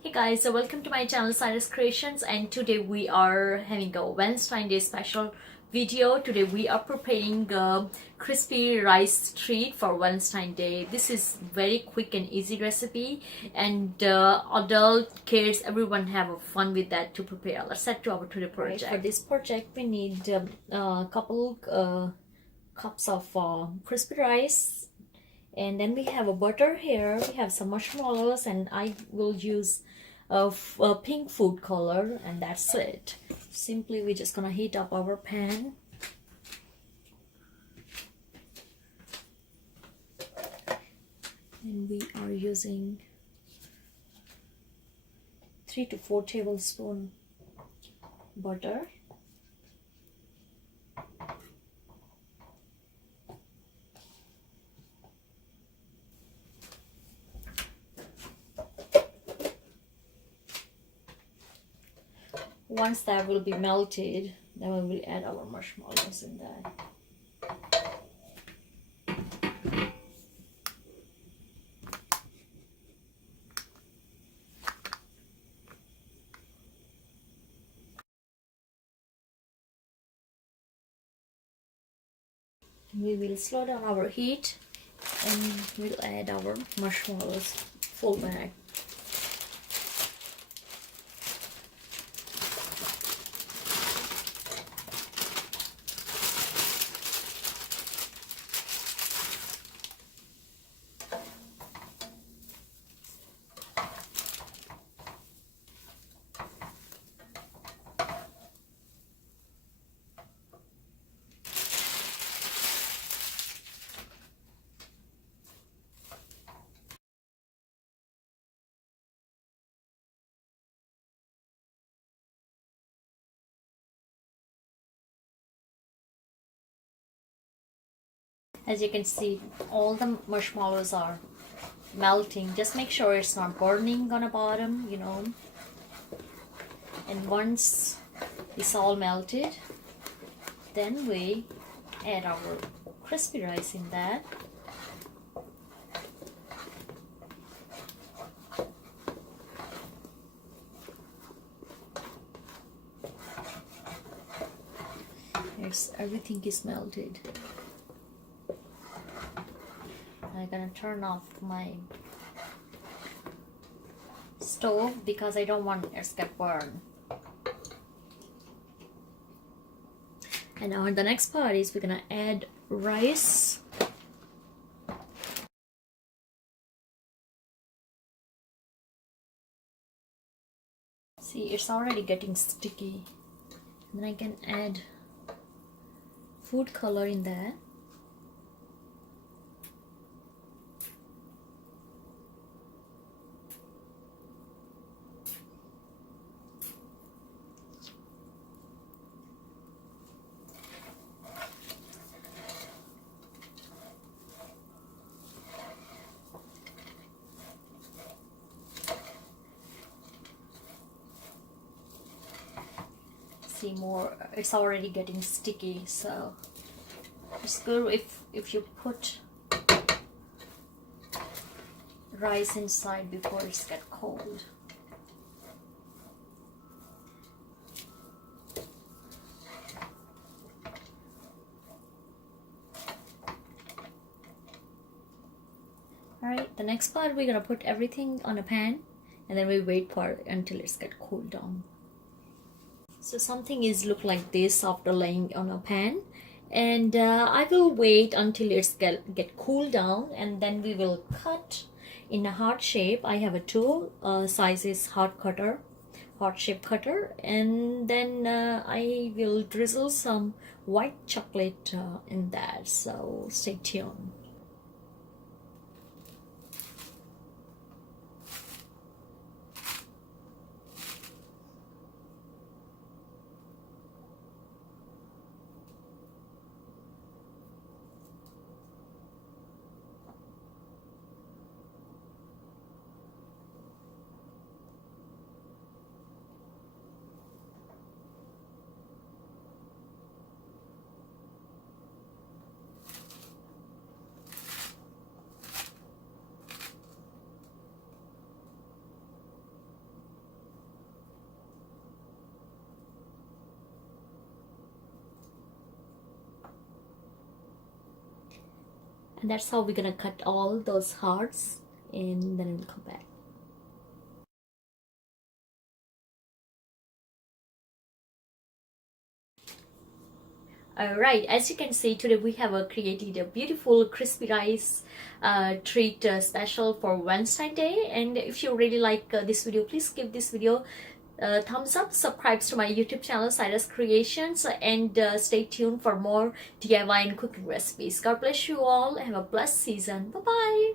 Hey guys, welcome to my channel Cyrus Creations, and today we are having a Valentine Day special video. Today we are preparing a crispy rice treat for Valentine Day. This is very quick and easy recipe, and adult, kids, everyone have fun with that to prepare. Let's set to our today project. For this project we need a couple cups of crispy rice. And then we have a butter here, we have some marshmallows, and I will use a pink food color, and that's it. Simply we're just gonna heat up our pan. And we are using 3 to 4 tablespoons butter. Once that will be melted, then we will add our marshmallows in that. We will slow down our heat and we'll add our marshmallows full bag. As you can see, all the marshmallows are melting. Just make sure it's not burning on the bottom, And once it's all melted, then we add our crispy rice in that. Everything is melted. I'm gonna turn off my stove because I don't want it to get burned. And now the next part is we're gonna add rice. See, it's already getting sticky. And then I can add food color in that. See, more, it's already getting sticky, so it's good if you put rice inside before it's get cold. Alright, the next part we're gonna put everything on a pan, and then we wait for it until it's get cooled down. So something is look like this after laying on a pan, and I will wait until it's get cooled down, and then we will cut in a heart shape. I have a two sizes heart shape cutter, and then I will drizzle some white chocolate in that, so stay tuned. And that's how we're gonna cut all those hearts, and then we'll come back. Alright, as you can see, today we have created a beautiful crispy rice treat special for Valentine Day. And if you really like this video, please give this video thumbs up, subscribe to my YouTube channel Cyrus Creations, and stay tuned for more DIY and cooking recipes. God bless you all. Have a blessed season. Bye bye.